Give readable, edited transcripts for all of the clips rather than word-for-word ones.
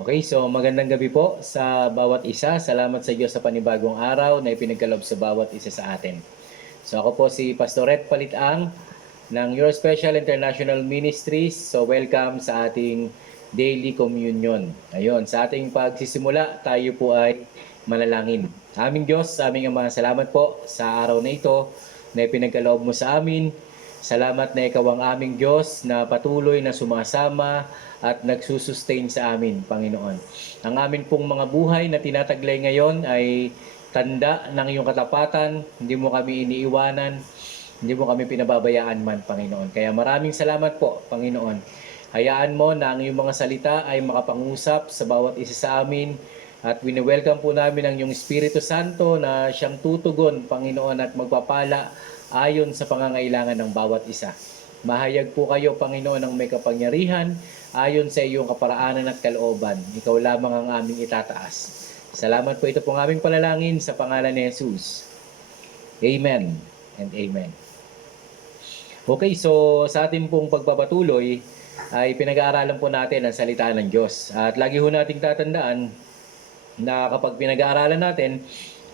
Okay, so magandang gabi po sa bawat isa. Salamat sa Diyos sa panibagong araw na ipinagkaloob sa bawat isa sa atin. So ako po si Pastoret Palitang ng Your Special International Ministries. So welcome sa ating daily communion. Ayun, sa ating pagsisimula, tayo po ay manalangin. Aming Diyos, aming Ama, salamat po sa araw na ito na ipinagkaloob mo sa amin. Salamat na ikaw ang aming Diyos na patuloy na sumasama at nagsusustain sa amin, Panginoon. Ang amin pong mga buhay na tinataglay ngayon ay tanda ng iyong katapatan, hindi mo kami iniiwanan, hindi mo kami pinababayaan man, Panginoon. Kaya maraming salamat po, Panginoon. Hayaan mo na ang iyong mga salita ay makapangusap sa bawat isa sa amin at wini-welcome po namin ang iyong Espiritu Santo na siyang tutugon, Panginoon, at magpapala ayon sa pangangailangan ng bawat isa. Mahayag po kayo, Panginoon, ng may kapangyarihan ayon sa iyong kaparaanan at kalooban. Ikaw lamang ang aming itataas. Salamat po, ito pong aming panalangin sa pangalan ni Jesus. Amen and amen. Okay, so sa ating pong pagpapatuloy ay pinag-aaralan po natin ang salita ng Diyos. At lagi ho nating tatandaan na kapag pinag-aaralan natin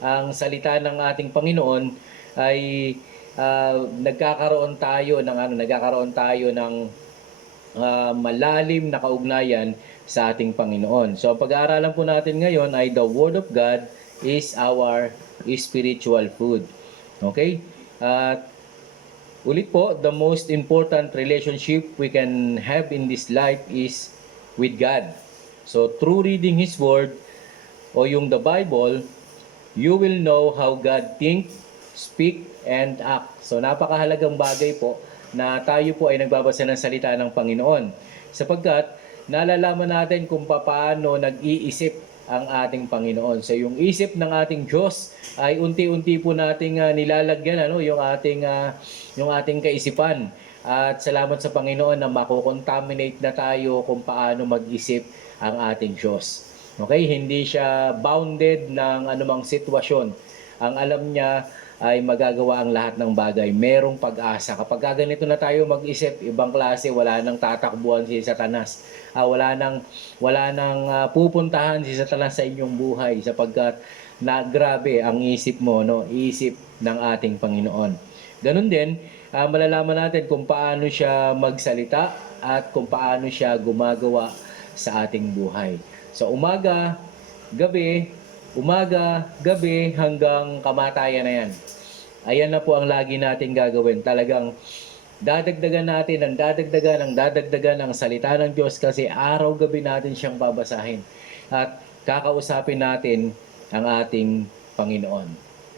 ang salita ng ating Panginoon ay nagkakaroon tayo ng malalim na kaugnayan sa ating Panginoon. So, ang pag-aaralan po natin ngayon ay the Word of God is our spiritual food. Okay? Ulit po, the most important relationship we can have in this life is with God. So, through reading His Word o yung the Bible, you will know how God think, speak, and act. So, napakahalagang bagay po na tayo po ay nagbabasa ng salita ng Panginoon. Sapagkat, nalalaman natin kung paano nag-iisip ang ating Panginoon. So, yung isip ng ating Diyos ay unti-unti po nating nilalagyan yung ating kaisipan. At salamat sa Panginoon na makokontaminate na tayo kung paano mag-isip ang ating Diyos. Okay, hindi siya bounded ng anumang sitwasyon. Ang alam niya ay magagawa ang lahat ng bagay. Merong pag-asa. Kapag ganito na tayo mag-isip, ibang klase, wala nang tatakbuhan si Satanas. Wala nang pupuntahan si Satanas sa inyong buhay sapagkat grabe ang isip mo, no? Isip ng ating Panginoon. Ganun din, malalaman natin kung paano siya magsalita at kung paano siya gumagawa sa ating buhay. So umaga, gabi hanggang kamatayan na yan. Ayan na po ang lagi natin gagawin. Talagang dadagdagan ang salita ng Diyos kasi araw-gabi natin siyang babasahin. At kakausapin natin ang ating Panginoon.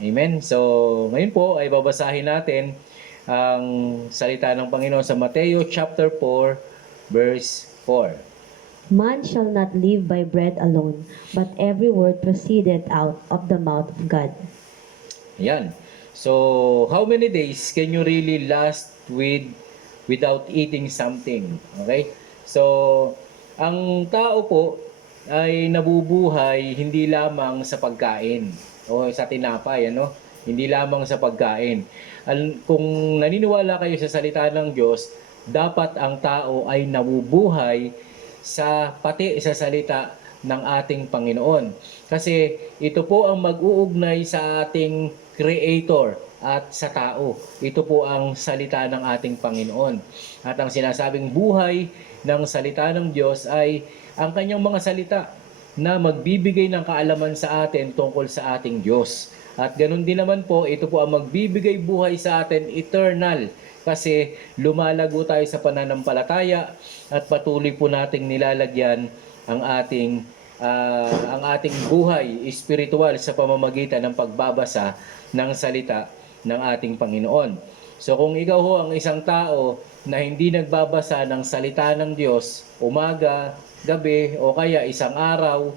Amen? So, ngayon po ay babasahin natin ang salita ng Panginoon sa Mateo chapter 4, verse 4. Man shall not live by bread alone, but every word proceeded out of the mouth of God. Ayan. So, how many days can you really last without eating something? Okay? So, ang tao po ay nabubuhay hindi lamang sa pagkain o sa tinapay, ano? Hindi lamang sa pagkain. Kung naniniwala kayo sa salita ng Diyos, dapat ang tao ay nabubuhay pati sa salita ng ating Panginoon. Kasi ito po ang mag-uugnay sa ating Creator at sa tao. Ito po ang salita ng ating Panginoon. At ang sinasabing buhay ng salita ng Diyos ay ang kanyang mga salita na magbibigay ng kaalaman sa atin tungkol sa ating Diyos. At ganun din naman po, ito po ang magbibigay buhay sa atin eternal kasi lumalago tayo sa pananampalataya at patuloy po nating nilalagyan ang ating buhay espiritual sa pamamagitan ng pagbabasa ng salita ng ating Panginoon. So kung ikaw ho ang isang tao na hindi nagbabasa ng salita ng Diyos umaga, gabi o kaya isang araw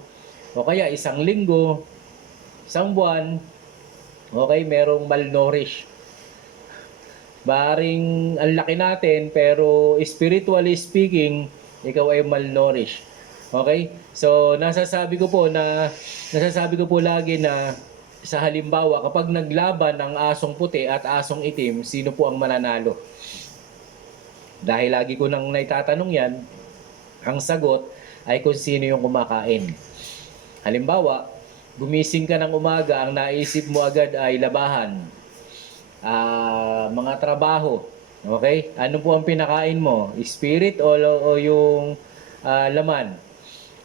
o kaya isang linggo, isang buwan, okay, merong malnourished. Baring ang laki natin pero spiritually speaking, ikaw ay malnourished. Okay? So nasasabi ko po lagi na sa halimbawa kapag naglaban ang asong puti at asong itim, sino po ang mananalo? Dahil lagi ko nang naitatanong yan, ang sagot ay kung sino yung kumakain. Halimbawa, gumising ka ng umaga, ang naisip mo agad ay labahan, mga trabaho. Okay? Ano po ang pinakain mo? Spirit o yung laman?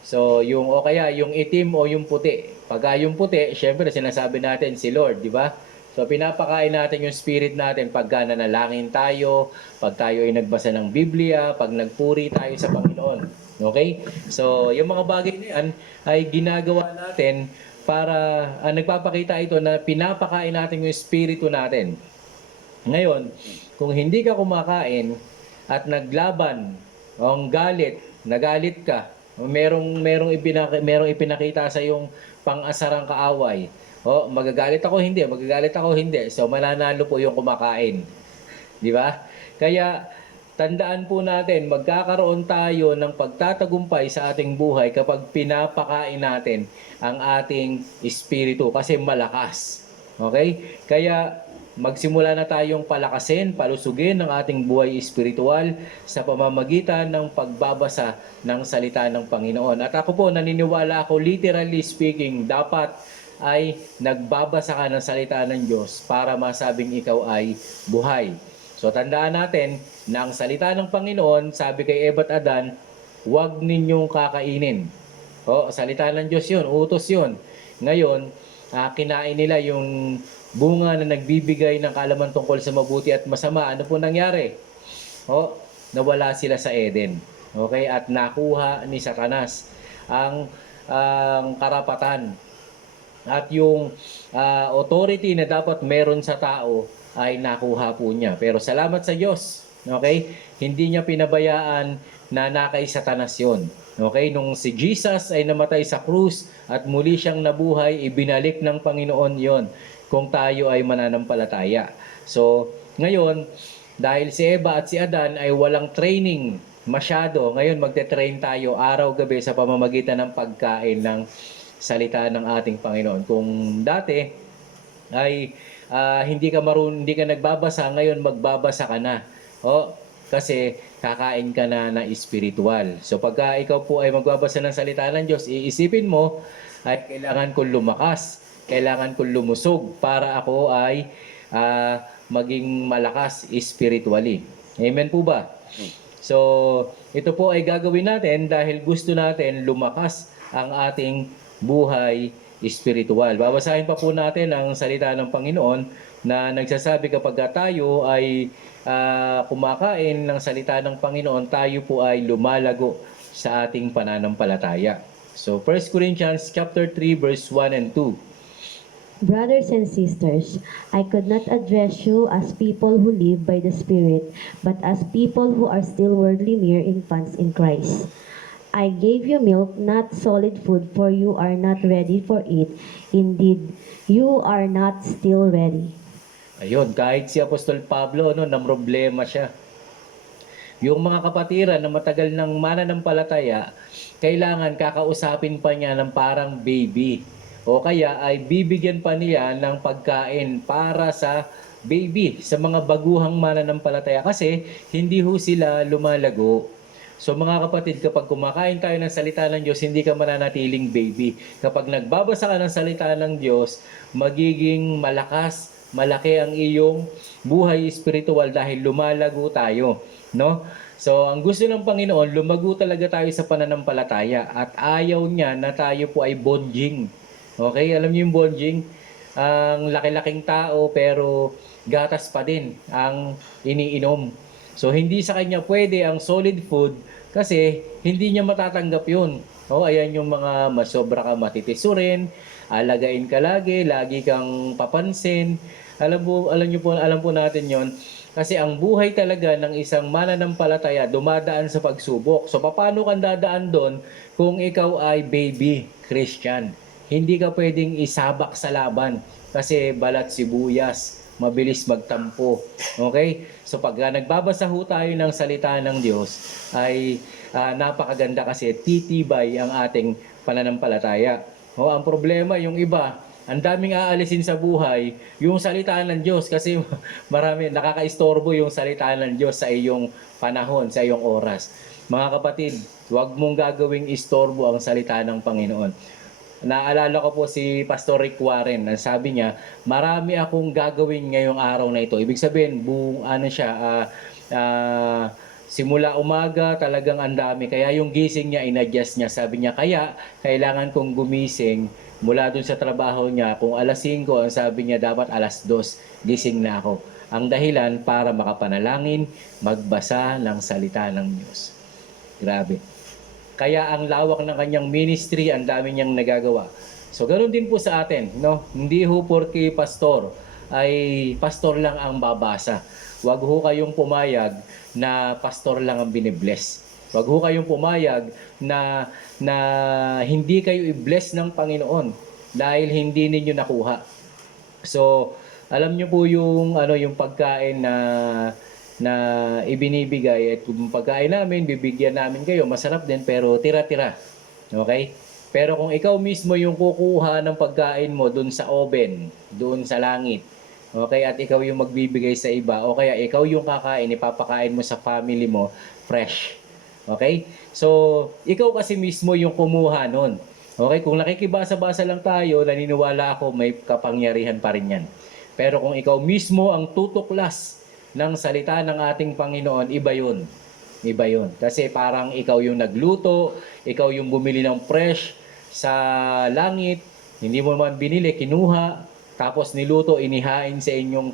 So, yung o kaya yung itim o yung puti. Pagka yung puti, syempre sinasabi natin si Lord, di ba? So, pinapakain natin yung spirit natin pagka nanalangin tayo, pag tayo ay nagbasa ng Biblia, pag nagpuri tayo sa Panginoon. Okay? So, yung mga bagay na yan ay ginagawa natin para nagpapakita ito na pinapakain natin yung espiritu natin. Ngayon, kung hindi ka kumakain at naglaban o ang galit, nagalit ka, merong ipinakita sa yung pang-asarang kaaway. O magagalit ako hindi. So mananalo po yung kumakain. Di ba? Kaya tandaan po natin, magkakaroon tayo ng pagtatagumpay sa ating buhay kapag pinapakain natin ang ating espiritu kasi malakas. Okay? Kaya magsimula na tayong palakasin, palusugin ang ating buhay espiritual sa pamamagitan ng pagbabasa ng salita ng Panginoon. At ako po, naniniwala ako, literally speaking, dapat ay nagbabasa ka ng salita ng Diyos para masabing ikaw ay buhay. So tandaan natin na ang salita ng Panginoon, sabi kay Eva at Adan, huwag ninyong kakainin. O, salita ng Diyos yun, utos yun. Ngayon, kinain nila yung bunga na nagbibigay ng kaalaman tungkol sa mabuti at masama. Ano po nangyari? Nawala sila sa Eden. Okay? At nakuha ni Satanas ang karapatan at yung authority na dapat meron sa tao ay nakuha po niya. Pero salamat sa Diyos. Okay? Hindi niya pinabayaan na nakay Satanas yun. Okay? Nung si Jesus ay namatay sa krus at muli siyang nabuhay, ibinalik ng Panginoon yon kung tayo ay mananampalataya. So, ngayon, dahil si Eva at si Adan ay walang training masyado, ngayon magte-train tayo araw-gabi sa pamamagitan ng pagkain ng salita ng ating Panginoon. Kung dati ay hindi ka nagbabasa, ngayon magbabasa ka na. Kasi kakain ka na ng espiritual. So pagka ikaw po ay magbabasa ng salita ng Diyos, iisipin mo ay kailangan kong lumakas, kailangan kong lumusog para ako ay maging malakas spiritually. Amen po ba? So, ito po ay gagawin natin dahil gusto natin lumakas ang ating buhay spiritual. Babasahin pa po natin ang salita ng Panginoon na nagsasabi kapag tayo ay kumakain ng salita ng Panginoon, tayo po ay lumalago sa ating pananampalataya. So, 1 Corinthians chapter 3 verse 1 and 2. Brothers and sisters, I could not address you as people who live by the Spirit, but as people who are still worldly mere infants in Christ. I gave you milk, not solid food, for you are not ready for it. Indeed, you are not still ready. Ayun, kahit si Apostol Pablo, namroblema siya. Yung mga kapatiran na matagal ng mananampalataya, kailangan kakausapin pa niya ng parang baby. O kaya ay bibigyan pa niya ng pagkain para sa baby, sa mga baguhang mananampalataya kasi hindi ho sila lumalago. So mga kapatid, kapag kumakain tayo ng salita ng Diyos, hindi ka mananatiling baby. Kapag nagbabasa ka ng salita ng Diyos, magiging malakas, malaki ang iyong buhay espiritual dahil lumalago tayo. No? So ang gusto ng Panginoon, lumago talaga tayo sa pananampalataya at ayaw niya na tayo po ay bonjing. Okay, alam niyo yung bonjing? Ang laki-laking tao pero gatas pa din ang iniinom. So hindi sa kanya pwede ang solid food kasi hindi niya matatanggap yun. Ayan yung mga masobra ka matitisurin, alagain ka lagi kang papansin. Alam po natin yon. Kasi ang buhay talaga ng isang mananampalataya dumadaan sa pagsubok. So paano kang dadaan doon kung ikaw ay baby Christian? Hindi ka pwedeng isabak sa laban kasi balat sibuyas, mabilis magtampo. Okay? So pag nagbabasa ho tayo ng salita ng Diyos ay napakaganda kasi titibay ang ating pananampalataya. Ang problema yung iba, ang daming aalisin sa buhay, yung salita ng Diyos kasi marami nakakaistorbo yung salita ng Diyos sa iyong panahon, sa iyong oras. Mga kapatid, huwag mong gagawing istorbo ang salita ng Panginoon. Naalala ko po si Pastor Rick Warren, na sabi niya, marami akong gagawin ngayong araw na ito. Ibig sabihin, buong ano siya, simula umaga talagang ang dami. Kaya yung gising niya, inadjust niya. Sabi niya, kaya kailangan kong gumising mula dun sa trabaho niya. Kung alas 5, ang sabi niya, dapat alas 2, gising na ako. Ang dahilan para makapanalangin, magbasa ng salita ng Diyos. Grabe. Kaya ang lawak ng kanyang ministry, ang dami niyang nagagawa. So ganoon din po sa atin, no? Hindi ho porke pastor ay pastor lang ang babasa. Huwag ho kayong pumayag na pastor lang ang binibless. Huwag ho kayong pumayag na hindi kayo i-bless ng Panginoon dahil hindi ninyo nakuha. So, alam niyo po yung yung pagkain na ibinibigay, at kung pagkain namin, bibigyan namin kayo, masarap din pero tira-tira. Okay? Pero kung ikaw mismo yung kukuha ng pagkain mo dun sa oven, dun sa langit, okay, at ikaw yung magbibigay sa iba, o kaya ikaw yung kakain, ipapakain mo sa family mo, fresh. Okay? So, ikaw kasi mismo yung kumuha nun. Okay? Kung nakikibasa-basa lang tayo, naniniwala ako may kapangyarihan pa rin yan. Pero kung ikaw mismo ang tutuklas ng salita ng ating Panginoon, iba yun. Iba yun. Kasi parang ikaw yung nagluto, ikaw yung bumili ng fresh sa langit, hindi mo naman binili, kinuha, tapos niluto, inihain sa inyong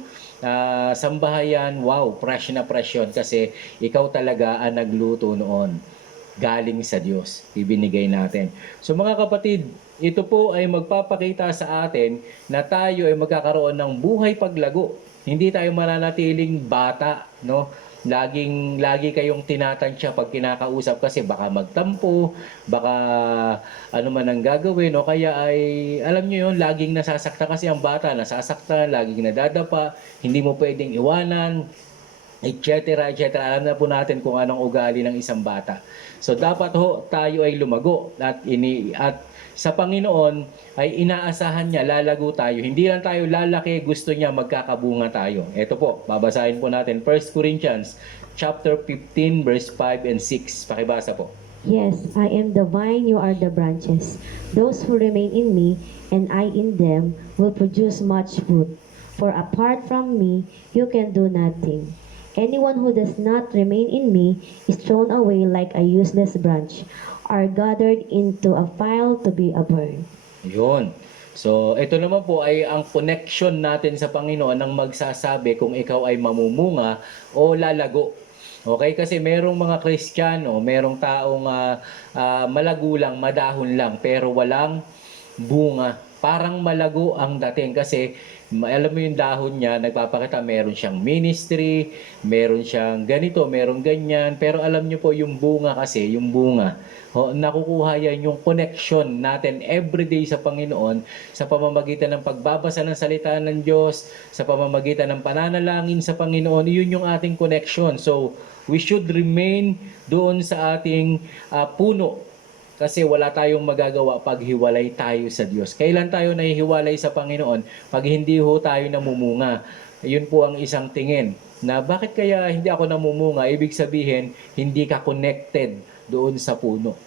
sambahayan. Wow, fresh na fresh yun kasi ikaw talaga ang nagluto noon. Galing sa Diyos, ibinigay natin. So mga kapatid, ito po ay magpapakita sa atin na tayo ay magkakaroon ng buhay paglago. Hindi tayo mananatiling bata, no? Lagi kayong tinatansya pag kinakausap kasi baka magtampo, baka ano man ang gagawin, o kaya ay, alam nyo yun, laging nasasaktan kasi ang bata, nasasaktan, laging nadadapa, hindi mo pwedeng iwanan, etc. etc. Alam na po natin kung anong ugali ng isang bata. So dapat ho tayo ay lumago at sa Panginoon ay inaasahan niya lalago tayo. Hindi lang tayo lalaki, gusto niya magkakabunga tayo. Ito po, babasahin po natin 1 Corinthians chapter 15 verse 5 and 6. Pakibasa po. Yes, I am the vine, you are the branches. Those who remain in me, and I in them, will produce much fruit. For apart from me, you can do nothing. Anyone who does not remain in me is thrown away like a useless branch, or gathered into a pile to be burned. Yun. So, ito naman po ay ang connection natin sa Panginoon ang magsasabi kung ikaw ay mamumunga o lalago. Okay? Kasi merong mga Kristiyano, merong taong malago lang, madahon lang, pero walang bunga. Parang malago ang dating kasi alam mo yung dahon niya, nagpapakita meron siyang ministry, meron siyang ganito, meron ganyan, pero alam niyo po yung bunga kasi, yung bunga, nakukuha yan yung connection natin everyday sa Panginoon sa pamamagitan ng pagbabasa ng salita ng Diyos, sa pamamagitan ng pananalangin sa Panginoon, yun yung ating connection. So, we should remain doon sa ating puno. Kasi wala tayong magagawa pag hiwalay tayo sa Diyos. Kailan tayo nahihiwalay sa Panginoon? Pag hindi ho tayo namumunga. Yun po ang isang tingin. Na bakit kaya hindi ako namumunga? Ibig sabihin, hindi ka connected doon sa puno.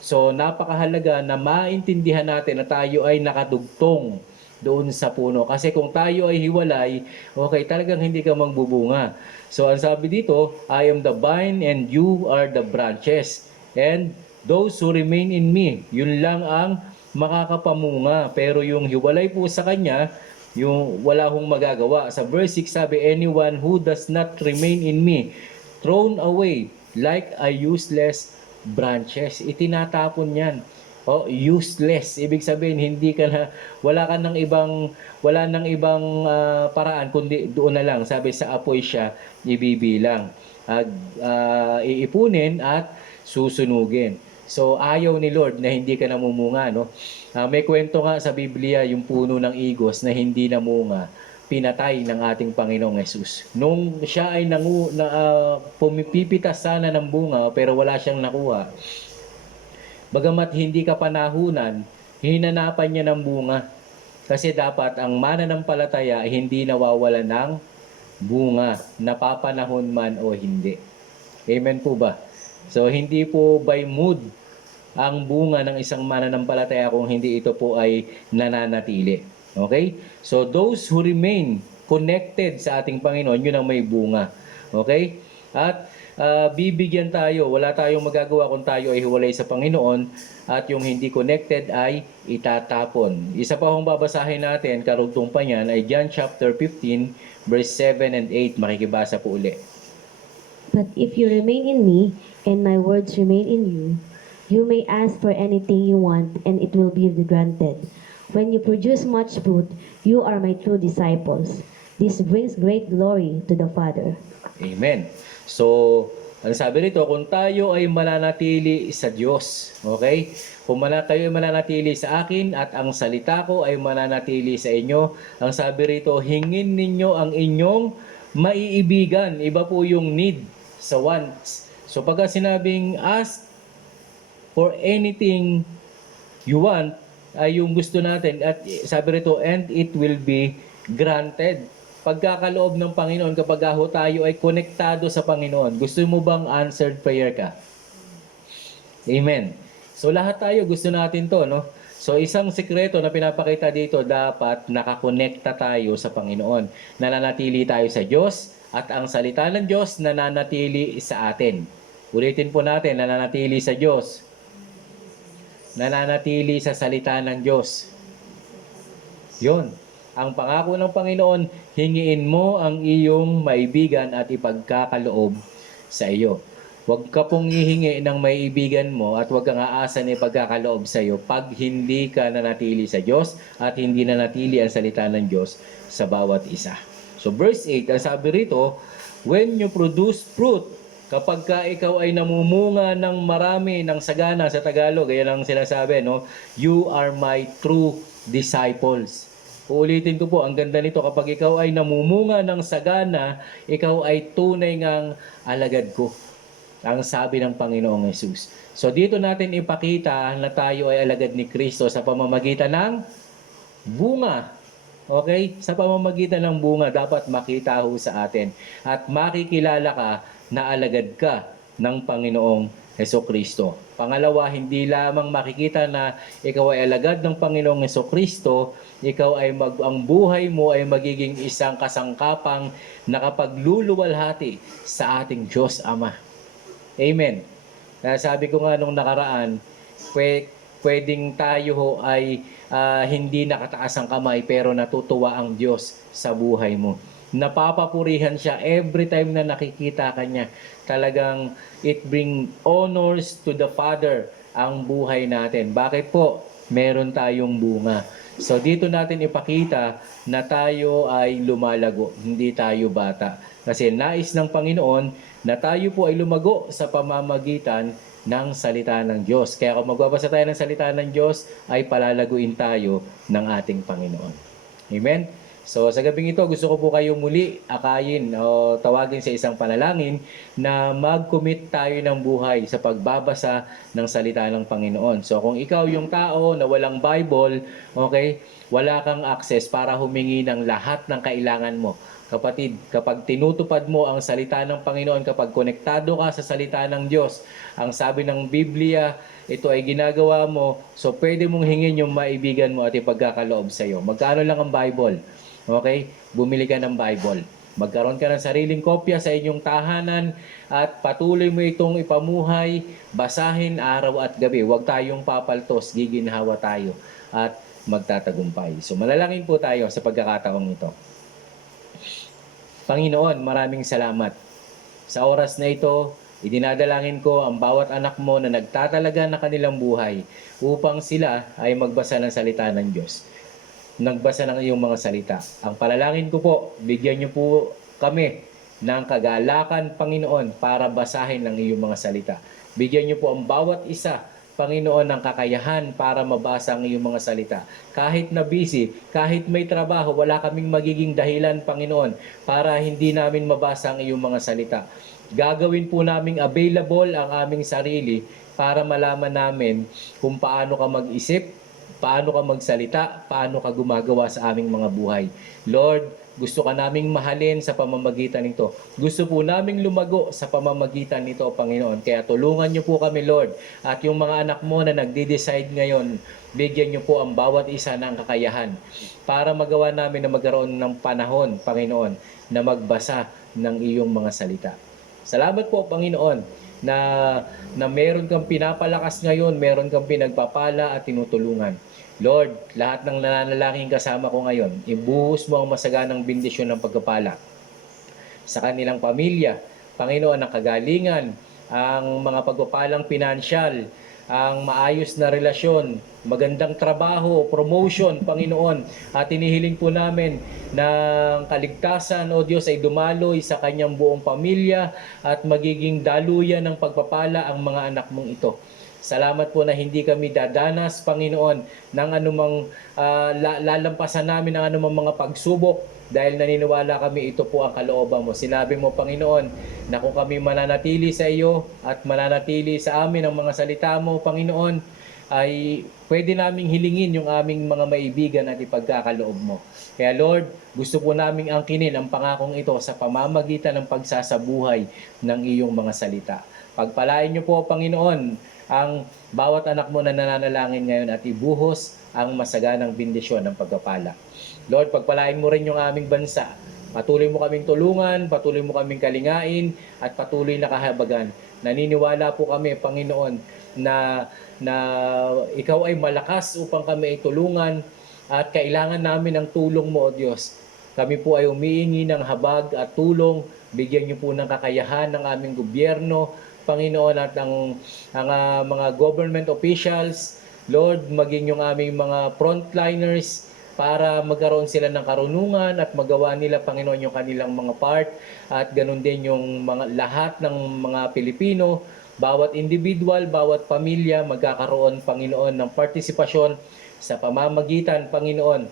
So, napakahalaga na maintindihan natin na tayo ay nakadugtong doon sa puno. Kasi kung tayo ay hiwalay, okay, talagang hindi ka magbubunga. So, ang sabi dito, I am the vine and you are the branches. And those who remain in me, yun lang ang makakapamunga. Pero yung hiwalay po sa kanya, yung wala hong magagawa. Sa verse 6 sabi, anyone who does not remain in me, thrown away like a useless branches. Itinatapon yan. Oh, useless. Ibig sabihin, hindi ka na, wala nang ibang paraan, kundi doon na lang. Sabi, sa apoy siya ibibilang. Iipunin at susunugin. So, ayaw ni Lord na hindi ka namumunga, no? May kwento nga sa Biblia, yung puno ng igos na hindi namunga, pinatay ng ating Panginoong Yesus. Nung siya ay pumipipitas sana ng bunga, pero wala siyang nakuha. Bagamat hindi ka panahunan, hinanapan niya ng bunga. Kasi dapat ang mananampalataya ay hindi nawawala ng bunga, napapanahon man o hindi. Amen po ba? So hindi po by mood ang bunga ng isang mananampalataya kung hindi ito po ay nananatili. Okay? So those who remain connected sa ating Panginoon, yun ang may bunga. Okay? At bibigyan tayo, wala tayong magagawa kung tayo ay hiwalay sa Panginoon at yung hindi connected ay itatapon. Isa pa hong babasahin natin, karugtong pa niyan, ay John chapter 15, verse 7 and 8. Makikibasa po uli. But if you remain in me, and my words remain in you, you may ask for anything you want, and it will be granted. When you produce much fruit, you are my true disciples. This brings great glory to the Father. Amen. So, ang sabi rito, kung tayo ay mananatili sa Diyos, okay? Kung tayo ay mananatili sa akin at ang salita ko ay mananatili sa inyo, ang sabi rito, hingin ninyo ang inyong maiibigan. Iba po yung need sa wants. So, pagka sinabing ask for anything you want, ay yung gusto natin, at sabi rito, and it will be granted. Pagkakaloob ng Panginoon, kapag tayo ay konektado sa Panginoon, gusto mo bang answered prayer ka? Amen. So lahat tayo gusto natin to, no? So isang sikreto na pinapakita dito, dapat nakakonekta tayo sa Panginoon. Nananatili tayo sa Diyos at ang salita ng Diyos nananatili sa atin. Ulitin po natin, nananatili sa Diyos. Nananatili sa salita ng Diyos. Yun. Ang pangako ng Panginoon, hingiin mo ang iyong maibigan at ipagkakaloob sa iyo. Huwag ka pong hihingi ng maibigan mo at huwag kang aasa na ipagkakaloob sa iyo pag hindi ka nanatili sa Diyos at hindi nanatili ang salita ng Diyos sa bawat isa. So verse 8, ang sabi rito, when you produce fruit, kapag ka ikaw ay namumunga ng marami, ng sagana sa Tagalog, ayan ang sinasabi, no? You are my true disciples. Uulitin ko po, ang ganda nito, kapag ikaw ay namumunga ng sagana, ikaw ay tunay ngang alagad ko. Ang sabi ng Panginoong Yesus. So dito natin ipakita na tayo ay alagad ni Kristo sa pamamagitan ng bunga. Okay? Sa pamamagitan ng bunga, dapat makita ho sa atin. At makikilala ka na alagad ka ng Panginoong Hesukristo. Pangalawa, hindi lamang makikita na ikaw ay alagad ng Panginoong Hesukristo, ikaw ay ang buhay mo ay magiging isang kasangkapang nakapagluluwalhati sa ating Diyos Ama. Amen. Sabi ko nga nung nakaraan, pwedeng tayo ho ay hindi nakataas ang kamay pero natutuwa ang Diyos sa buhay mo. Napapapurihan siya every time na nakikita ka niya. Talagang it bring honors to the Father ang buhay natin. Bakit po? Meron tayong bunga. So dito natin ipakita na tayo ay lumalago, hindi tayo bata. Kasi nais ng Panginoon na tayo po ay lumago sa pamamagitan ng salita ng Diyos. Kaya kung magbabasa tayo ng salita ng Diyos, ay palalaguin tayo ng ating Panginoon. Amen? So sa gabing ito, gusto ko po kayong muli akayin o tawagin sa isang panalangin na mag-commit tayo ng buhay sa pagbabasa ng salita ng Panginoon. So kung ikaw yung tao na walang Bible, okay, wala kang access para humingi ng lahat ng kailangan mo. Kapatid, kapag tinutupad mo ang salita ng Panginoon, kapag konektado ka sa salita ng Diyos, ang sabi ng Biblia, ito ay ginagawa mo, so pwede mong hingin yung maibigan mo at ipagkakaloob sa iyo. Magkano lang ang Bible? Okay? Bumili ka ng Bible. Magkaroon ka ng sariling kopya sa inyong tahanan at patuloy mo itong ipamuhay, basahin araw at gabi. Huwag tayong papaltos, giginhawa tayo at magtatagumpay. So manalangin po tayo sa pagkakataong ito. Panginoon, maraming salamat. Sa oras na ito, idinadalangin ko ang bawat anak mo na nagtatalaga ng kanilang buhay upang sila ay magbasa ng salita ng Diyos. Nagbasa ng iyong mga salita. Ang palalangin ko po, bigyan niyo po kami ng kagalakan, Panginoon, para basahin ng iyong mga salita. Bigyan niyo po ang bawat isa, Panginoon, ng kakayahan para mabasa ang iyong mga salita. Kahit na busy, kahit may trabaho, wala kaming magiging dahilan, Panginoon, para hindi namin mabasa ang iyong mga salita. Gagawin po naming available ang aming sarili para malaman namin kung paano ka mag-isip, paano ka magsalita, paano ka gumagawa sa aming mga buhay. Lord, gusto ka naming mahalin sa pamamagitan nito. Gusto po naming lumago sa pamamagitan nito, Panginoon. Kaya tulungan niyo po kami, Lord. At yung mga anak mo na nagde-decide ngayon, bigyan niyo po ang bawat isa ng kakayahan para magawa namin na magkaroon ng panahon, Panginoon, na magbasa ng iyong mga salita. Salamat po, Panginoon, na meron kang pinapalakas ngayon, meron kang pinagpapala at tinutulungan. Lord, lahat ng nananalangin kasama ko ngayon, ibuhos mo ang masaganang bendisyon ng pagpapala sa kanilang pamilya. Panginoon, ang kagalingan, ang mga pagpapalang pinansyal, ang maayos na relasyon, magandang trabaho, promotion, Panginoon. At inihiling po namin ng kaligtasan, O Diyos, ay dumaloy sa kanyang buong pamilya at magiging daluyan ng pagpapala ang mga anak mong ito. Salamat po na hindi kami dadanas, Panginoon, ng anumang lalampasan namin ng anumang mga pagsubok dahil naniniwala kami ito po ang kalooban mo. Sinabi mo, Panginoon, na kung kami mananatili sa iyo at mananatili sa amin ang mga salita mo, Panginoon, ay pwede naming hilingin yung aming mga maibigan at ipagkakaloob mo. Kaya Lord, gusto po naming angkinin ang pangakong ito sa pamamagitan ng pagsasabuhay ng iyong mga salita. Pagpalain niyo po, Panginoon, ang bawat anak mo na nananalangin ngayon at ibuhos ang masaganang bendisyon ng pagpapala. Lord, pagpalain mo rin yung aming bansa. Patuloy mo kaming tulungan, patuloy mo kaming kalingain, at patuloy na kahabagan. Naniniwala po kami, Panginoon, na ikaw ay malakas upang kami ay tulungan at kailangan namin ng tulong mo, O Diyos. Kami po ay humihingi ng habag at tulong. Bigyan niyo po ng kakayahan ng aming gobyerno, Panginoon, at ang mga government officials, Lord, maging yung aming mga frontliners para magkaroon sila ng karunungan at magawa nila, Panginoon, yung kanilang mga part, at ganun din yung mga lahat ng mga Pilipino, bawat individual, bawat pamilya magkakaroon, Panginoon, ng partisipasyon sa pamamagitan, Panginoon,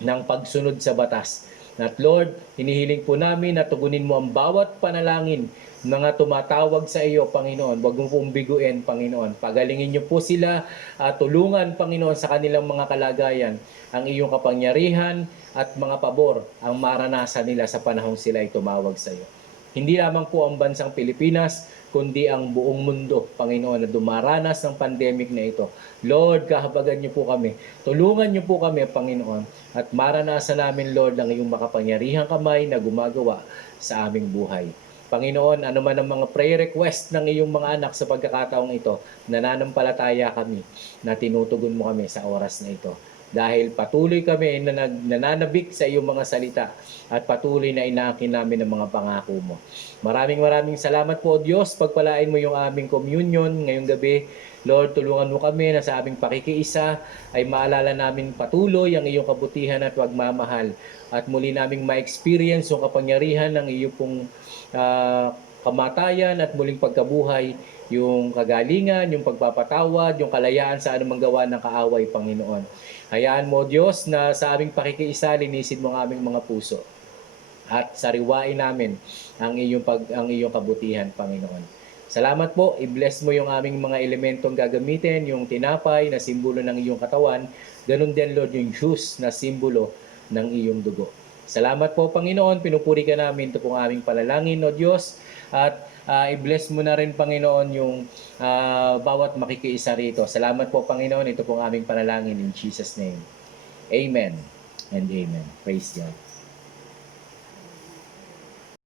ng pagsunod sa batas. At Lord, hinihiling po namin na tugunin mo ang bawat panalangin mga tumatawag sa iyo, Panginoon. Huwag mo pong biguin, Panginoon. Pagalingin niyo po sila at tulungan, Panginoon, sa kanilang mga kalagayan ang iyong kapangyarihan at mga pabor ang maranasan nila sa panahong sila ay tumawag sa iyo. Hindi lamang po ang bansang Pilipinas, kundi ang buong mundo, Panginoon, na dumaranas ng pandemic na ito. Lord, kahabagan niyo po kami. Tulungan niyo po kami, Panginoon, at maranasan namin, Lord, ang iyong makapangyarihang kamay na gumagawa sa aming buhay. Panginoon, ano man ang mga prayer request ng iyong mga anak sa pagkakataong ito, nananampalataya kami na tinutugon mo kami sa oras na ito. Dahil patuloy kami na nananabik sa iyong mga salita at patuloy na inaakin namin ang mga pangako mo. Maraming salamat po, O Diyos. Pagpalain mo yung aming communion ngayong gabi. Lord, tulungan mo kami na sa aming pakikiisa ay maalala namin patuloy ang iyong kabutihan at pagmamahal. At muli naming ma-experience yung kapangyarihan ng iyong pong kamatayan at muling pagkabuhay, yung kagalingan, yung pagpapatawad, yung kalayaan sa anumang gawa ng kaaway, Panginoon. Hayaan mo, Diyos, na sa aming pakikiisa, linisin mo ang aming mga puso at sariwain namin ang iyong kabutihan, Panginoon. Salamat po, i-bless mo yung aming mga elementong gagamitin, yung tinapay na simbolo ng iyong katawan, ganun din, Lord, yung juice na simbolo ng iyong dugo. Salamat po, Panginoon. Pinupuri ka namin. Ito pong aming panalangin, O Diyos. At i-bless mo na rin, Panginoon, yung bawat makikiisa rito. Salamat po, Panginoon. Ito pong aming panalangin in Jesus' name. Amen and amen. Praise God.